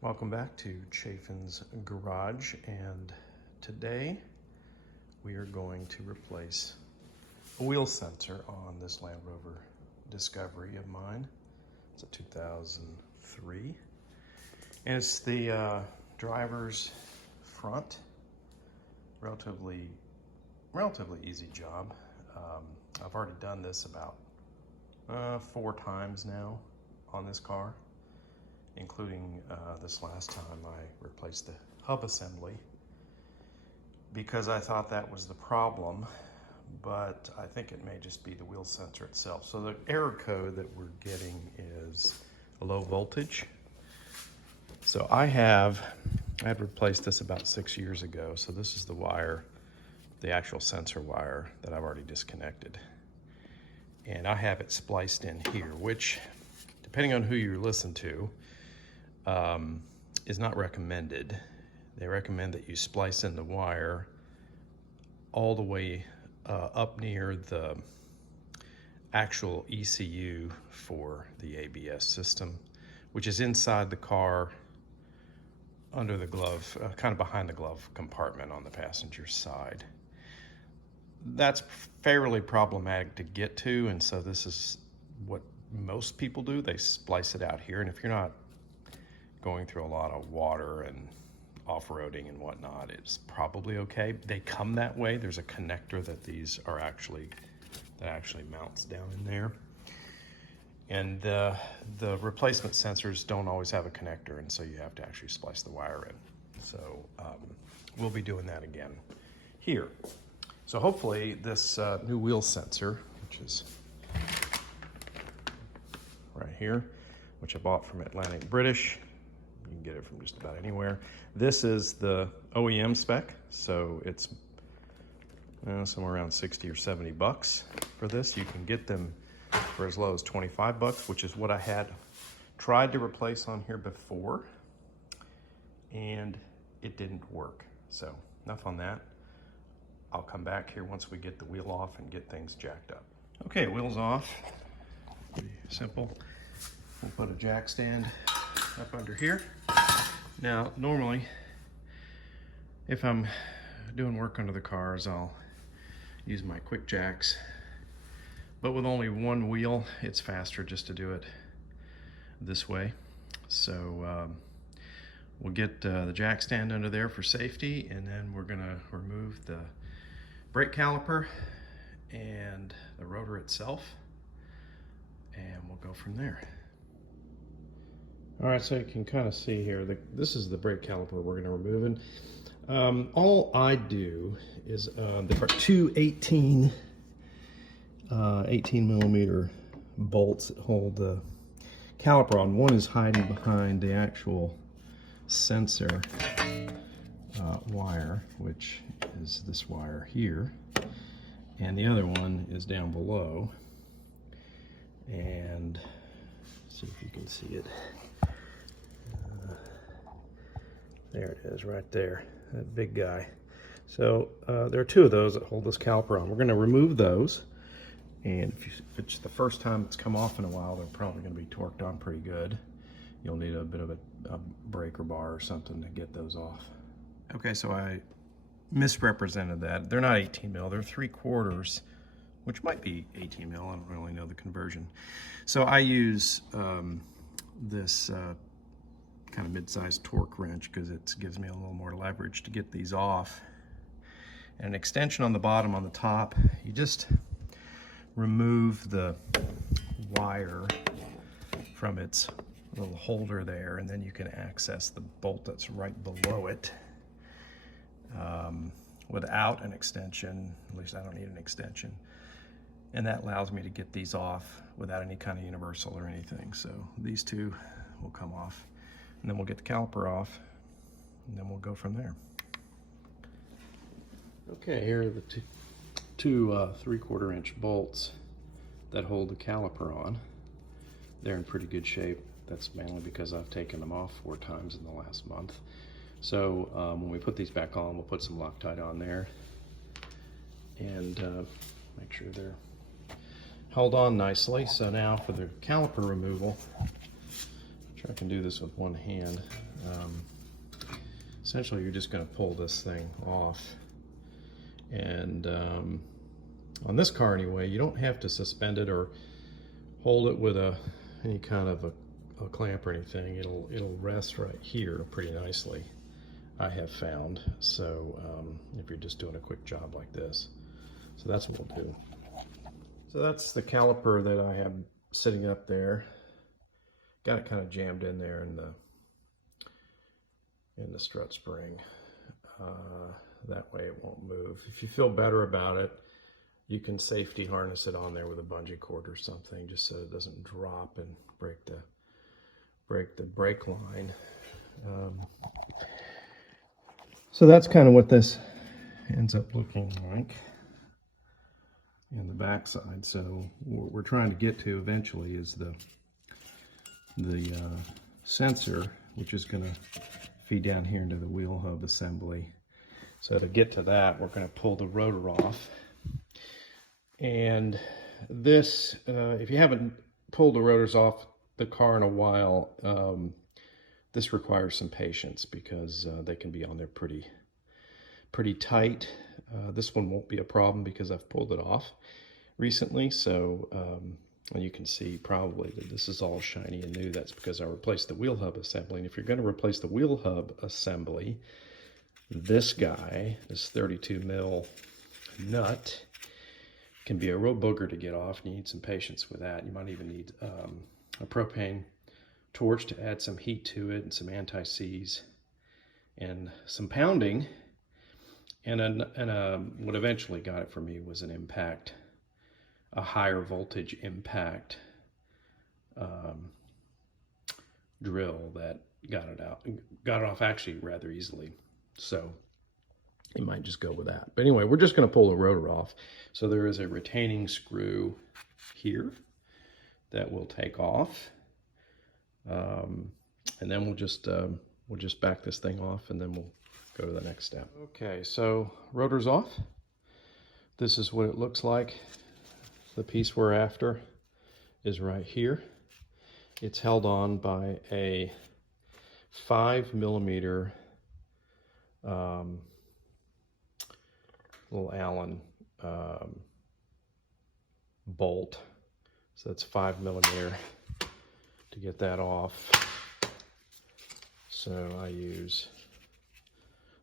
Welcome back to Chafin's Garage, and today we are going to replace a wheel sensor on this Land Rover Discovery of mine. It's a 2003, and it's the driver's front. Relatively easy job. I've already done this about 4 times now on this car, including this last time I replaced the hub assembly because I thought that was the problem, but I think it may just be the wheel sensor itself. So the error code that we're getting is a low voltage. So I had replaced this about 6 years ago, so this is the wire, the actual sensor wire that I've already disconnected. And I have it spliced in here, which, depending on who you listen to, is not recommended. They recommend that you splice in the wire all the way up near the actual ECU for the ABS system, which is inside the car under the glove, kind of behind the glove compartment on the passenger side. That's fairly problematic to get to, and so this is what most people do. They splice it out here, and if you're not going through a lot of water and off-roading and whatnot, it's probably okay. They come that way. There's a connector that these are actually mounts down in there, and the replacement sensors don't always have a connector, and so you have to actually splice the wire in. So we'll be doing that again here. So hopefully this new wheel sensor, which is right here, which I bought from Atlantic British. You can get it from just about anywhere. This is the OEM spec, so it's somewhere around 60 or 70 bucks for this. You can get them for as low as 25 bucks, which is what I had tried to replace on here before, and it didn't work. So enough on that. I'll come back here once we get the wheel off and get things jacked up. Okay, wheels off. Pretty simple. We'll put a jack stand up under here. Now, normally, if I'm doing work under the cars, I'll use my quick jacks, but with only one wheel, it's faster just to do it this way. So we'll get the jack stand under there for safety, and then we're gonna remove the brake caliper and the rotor itself, and we'll go from there. All right, so you can kind of see here, this is the brake caliper we're gonna remove. And all I do is, there are two 18 millimeter bolts that hold the caliper on. One is hiding behind the actual sensor wire, which is this wire here. And the other one is down below. And see if you can see it. There it is right there, that big guy. So there are two of those that hold this caliper on. We're going to remove those, and if it's the first time it's come off in a while, they're probably going to be torqued on pretty good. You'll need a bit of a breaker bar or something to get those off. Okay, so I misrepresented that. They're not 18 mil, they're 3/4, which might be 18 mil. I don't really know the conversion. So I use this kind of mid-sized torque wrench because it gives me a little more leverage to get these off. And an extension on the bottom, on the top, you just remove the wire from its little holder there, and then you can access the bolt that's right below it without an extension. At least I don't need an extension. And that allows me to get these off without any kind of universal or anything. So these two will come off, and then we'll get the caliper off, and then we'll go from there. Okay, here are the two 3/4 inch bolts that hold the caliper on. They're in pretty good shape. That's mainly because I've taken them off 4 times in the last month. So when we put these back on, we'll put some Loctite on there and make sure they're held on nicely. So now for the caliper removal, Sure, I can do this with one hand. Essentially, you're just going to pull this thing off. And on this car anyway, you don't have to suspend it or hold it with any kind of a clamp or anything. It'll rest right here pretty nicely, I have found. So if you're just doing a quick job like this. So that's what we'll do. So that's the caliper that I have sitting up there. Got it kind of jammed in there in the strut spring. That way it won't move. If you feel better about it, you can safety harness it on there with a bungee cord or something, just so it doesn't drop and break the brake line. So that's kind of what this ends up looking like in the backside. So what we're trying to get to eventually is the sensor, which is going to feed down here into the wheel hub assembly. So to get to that, we're going to pull the rotor off. And this, if you haven't pulled the rotors off the car in a while, this requires some patience because they can be on there pretty tight. This one won't be a problem because I've pulled it off recently. So and you can see probably that this is all shiny and new. That's because I replaced the wheel hub assembly. And if you're going to replace the wheel hub assembly, this guy, this 32 mil nut, can be a real booger to get off. You need some patience with that. You might even need a propane torch to add some heat to it and some anti-seize and some pounding. And what eventually got it for me was an impact, a higher voltage impact drill that got it off actually rather easily. So you might just go with that. But anyway, we're just going to pull the rotor off. So there is a retaining screw here that we'll take off. And then we'll just back this thing off and then we'll go to the next step. Okay, so rotor's off. This is what it looks like. The piece we're after is right here. It's held on by a 5mm little Allen bolt. So that's 5mm to get that off. So I use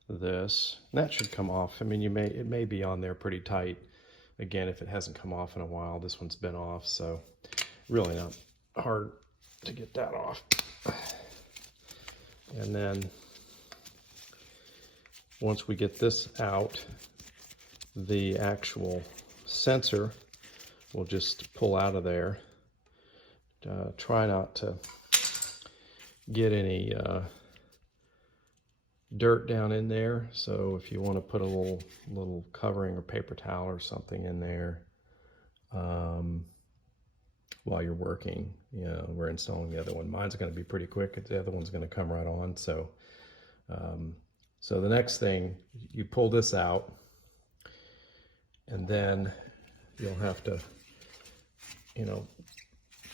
this. And that should come off. I mean, it may be on there pretty tight. Again, if it hasn't come off in a while, this one's been off, so really not hard to get that off. And then once we get this out, the actual sensor will just pull out of there. Try not to get any dirt down in there. So if you want to put a little covering or paper towel or something in there while you're working, we're installing the other one. Mine's going to be pretty quick. The other one's going to come right on. So so the next thing, you pull this out, and then you'll have to,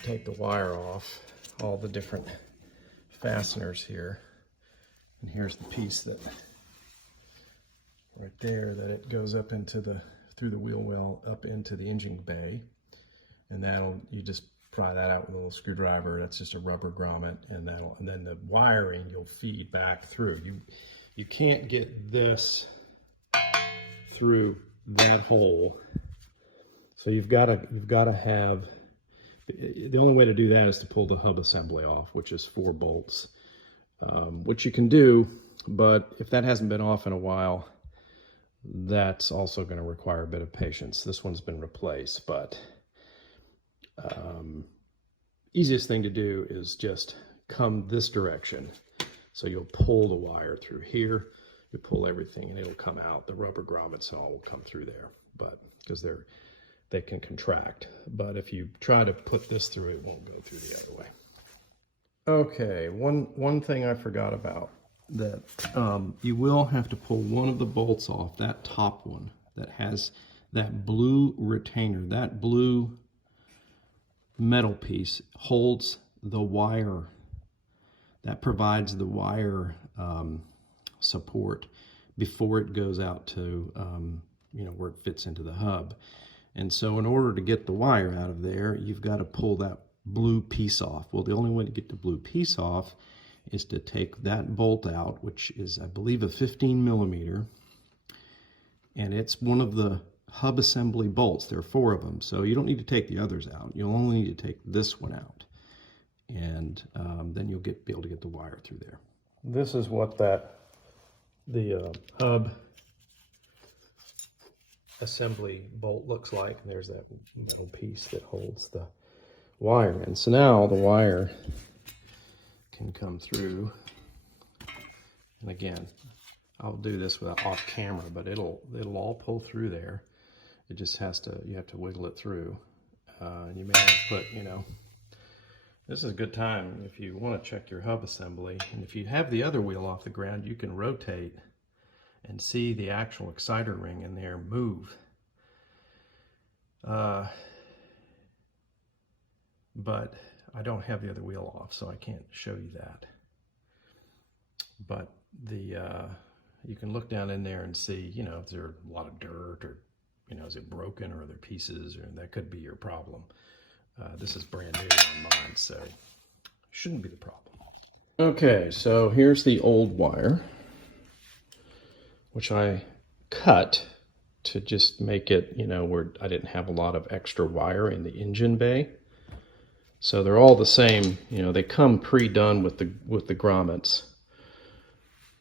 take the wire off, all the different fasteners here. And here's the piece that, right there, that it goes up into through the wheel well, up into the engine bay. And you just pry that out with a little screwdriver. That's just a rubber grommet, and then the wiring you'll feed back through. You can't get this through that hole. So you've got to have, the only way to do that is to pull the hub assembly off, which is 4 bolts. Which you can do, but if that hasn't been off in a while, that's also going to require a bit of patience. This one's been replaced, but easiest thing to do is just come this direction. So you'll pull the wire through here, you pull everything, and it'll come out. The rubber grommets and all will come through there, but because they can contract. But if you try to put this through, it won't go through the other way. Okay, one thing I forgot about, that you will have to pull one of the bolts off, that top one that has that blue retainer. That blue metal piece holds the wire that provides the wire support before it goes out to where it fits into the hub. And so in order to get the wire out of there, you've got to pull that blue piece off. Well, the only way to get the blue piece off is to take that bolt out, which is, I believe, a 15 millimeter, and it's one of the hub assembly bolts. There are 4 of them, so you don't need to take the others out. You'll only need to take this one out, and then you'll be able to get the wire through there. This is what the hub assembly bolt looks like. And there's that metal piece that holds the wire in. So now the wire can come through, and again, I'll do this without off camera, but it'll all pull through there. It just has to, you have to wiggle it through. And you may have to put, this is a good time if you want to check your hub assembly. And if you have the other wheel off the ground, you can rotate and see the actual exciter ring in there move. But I don't have the other wheel off, so I can't show you that. But you can look down in there and see, if there's a lot of dirt, or, is it broken, or are there pieces, or that could be your problem. This is brand new on mine, so shouldn't be the problem. Okay, so here's the old wire, which I cut to just make it, where I didn't have a lot of extra wire in the engine bay. So they're all the same, they come pre-done with the grommets,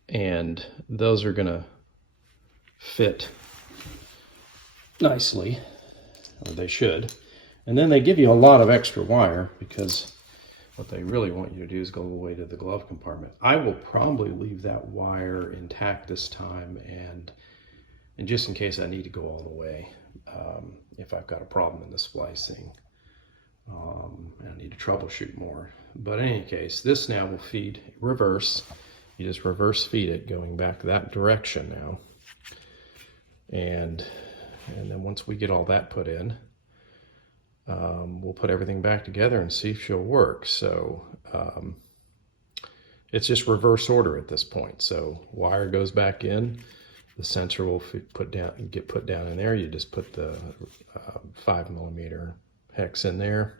and those are gonna fit nicely, or they should. And then they give you a lot of extra wire, because what they really want you to do is go all the way to the glove compartment. I will probably leave that wire intact this time, and just in case I need to go all the way, if I've got a problem in the splicing, and I need to troubleshoot more. But in any case, this now will feed reverse. You just reverse feed it going back that direction now. And then once we get all that put in, we'll put everything back together and see if she'll work. So it's just reverse order at this point. So wire goes back in, the sensor will get put down in there. You just put the 5 millimeter hex in there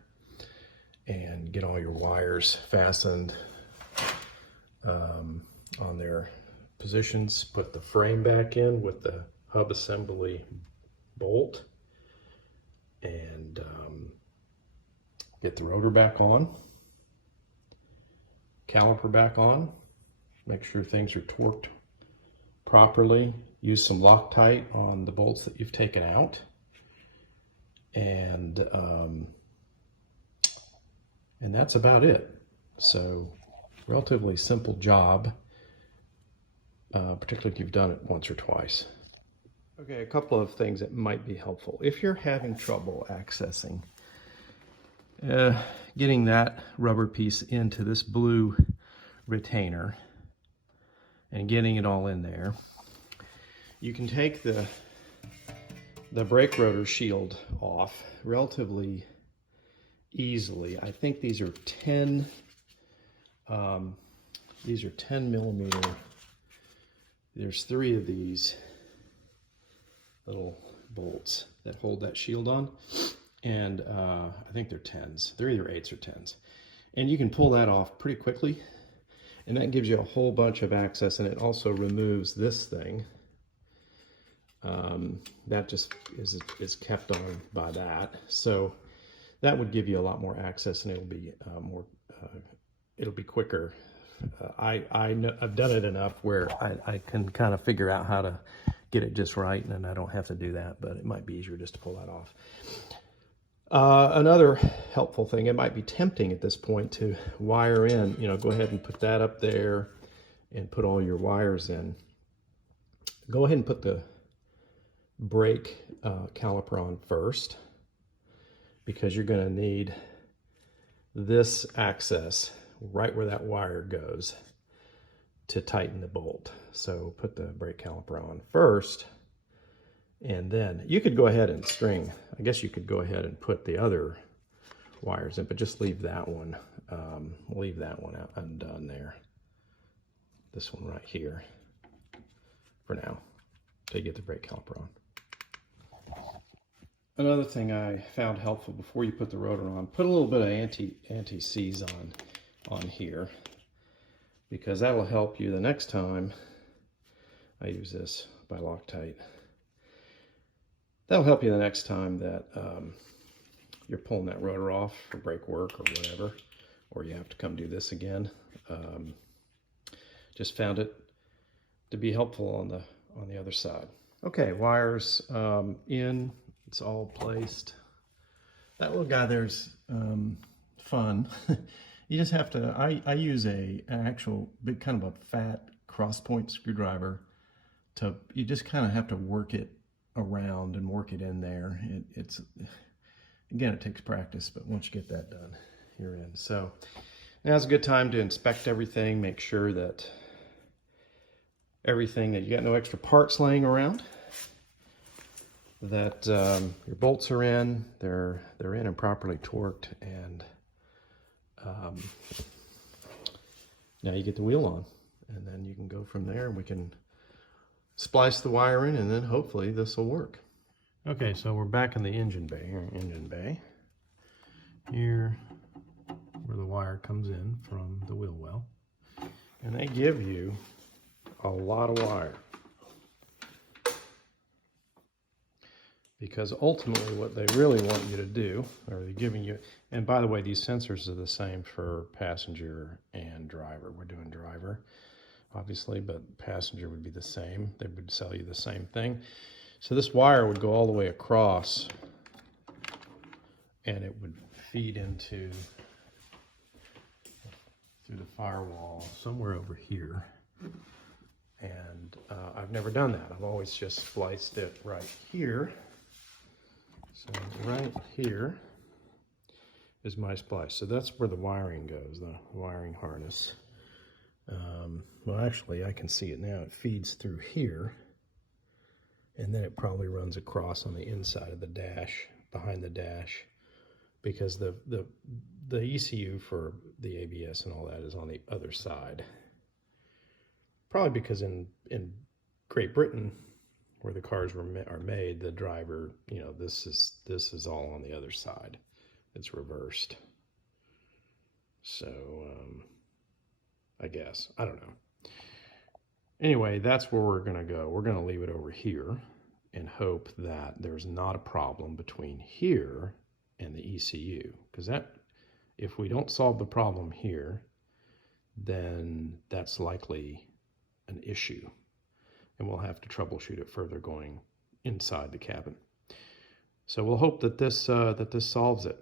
and get all your wires fastened on their positions. Put the frame back in with the hub assembly bolt, and get the rotor back on, caliper back on, make sure things are torqued properly. Use some Loctite on the bolts that you've taken out, and that's about it. So relatively simple job, particularly if you've done it once or twice. Okay, a couple of things that might be helpful. If you're having trouble accessing, getting that rubber piece into this blue retainer and getting it all in there, you can take the brake rotor shield off relatively easily. I think these are 10 millimeter. There's 3 of these little bolts that hold that shield on, and I think they're 10s. They're either 8s or 10s, and you can pull that off pretty quickly, and that gives you a whole bunch of access. And it also removes this thing that just is kept on by that, so that would give you a lot more access, and it'll be it'll be quicker. I've done it enough where I can kind of figure out how to get it just right, and then I don't have to do that, but it might be easier just to pull that off. Another helpful thing, it might be tempting at this point to wire in, go ahead and put that up there and put all your wires in. Go ahead and put the brake caliper on first, because you're going to need this access right where that wire goes to tighten the bolt. So put the brake caliper on first, and then you could go ahead and string. I guess you could go ahead and put the other wires in, but just leave that one We'll leave that one out undone there. This one right here for now, till you get the brake caliper on. Another thing I found helpful before you put the rotor on, put a little bit of anti-seize on here, because that'll help you the next time. I use this by Loctite. That'll help you the next time that you're pulling that rotor off for brake work or whatever, or you have to come do this again. Just found it to be helpful on the other side. Okay, wires in. It's all placed. That little guy there's fun. You just have to, I use an actual big kind of a fat cross point screwdriver you just kind of have to work it around and work it in there. It's again, it takes practice, but once you get that done, you're in. So now's a good time to inspect everything, make sure that you got no extra parts laying around, that your bolts are in, they're in and properly torqued, and now you get the wheel on, and then you can go from there, and we can splice the wire in, and then hopefully this will work. Okay, so we're back in the engine bay. Here, where the wire comes in from the wheel well, and they give you a lot of wire, because ultimately what they really want you to do, or they're giving you, and by the way, these sensors are the same for passenger and driver. We're doing driver, obviously, but passenger would be the same. They would sell you the same thing. So this wire would go all the way across, and it would feed into, through the firewall somewhere over here. And I've never done that. I've always just spliced it right here. So right here is my splice. So that's where the wiring goes, the wiring harness. Well, actually, I can see it now. It feeds through here, and then it probably runs across on the inside of the dash, behind the dash, because the ECU for the ABS and all that is on the other side. Probably because in Great Britain, where the cars are made, the driver, you know, this is all on the other side. It's reversed. So I guess, I don't know. Anyway, that's where we're gonna go. We're gonna leave it over here and hope that there's not a problem between here and the ECU, because that, if we don't solve the problem here, then that's likely an issue, and we'll have to troubleshoot it further going inside the cabin. So we'll hope that this solves it.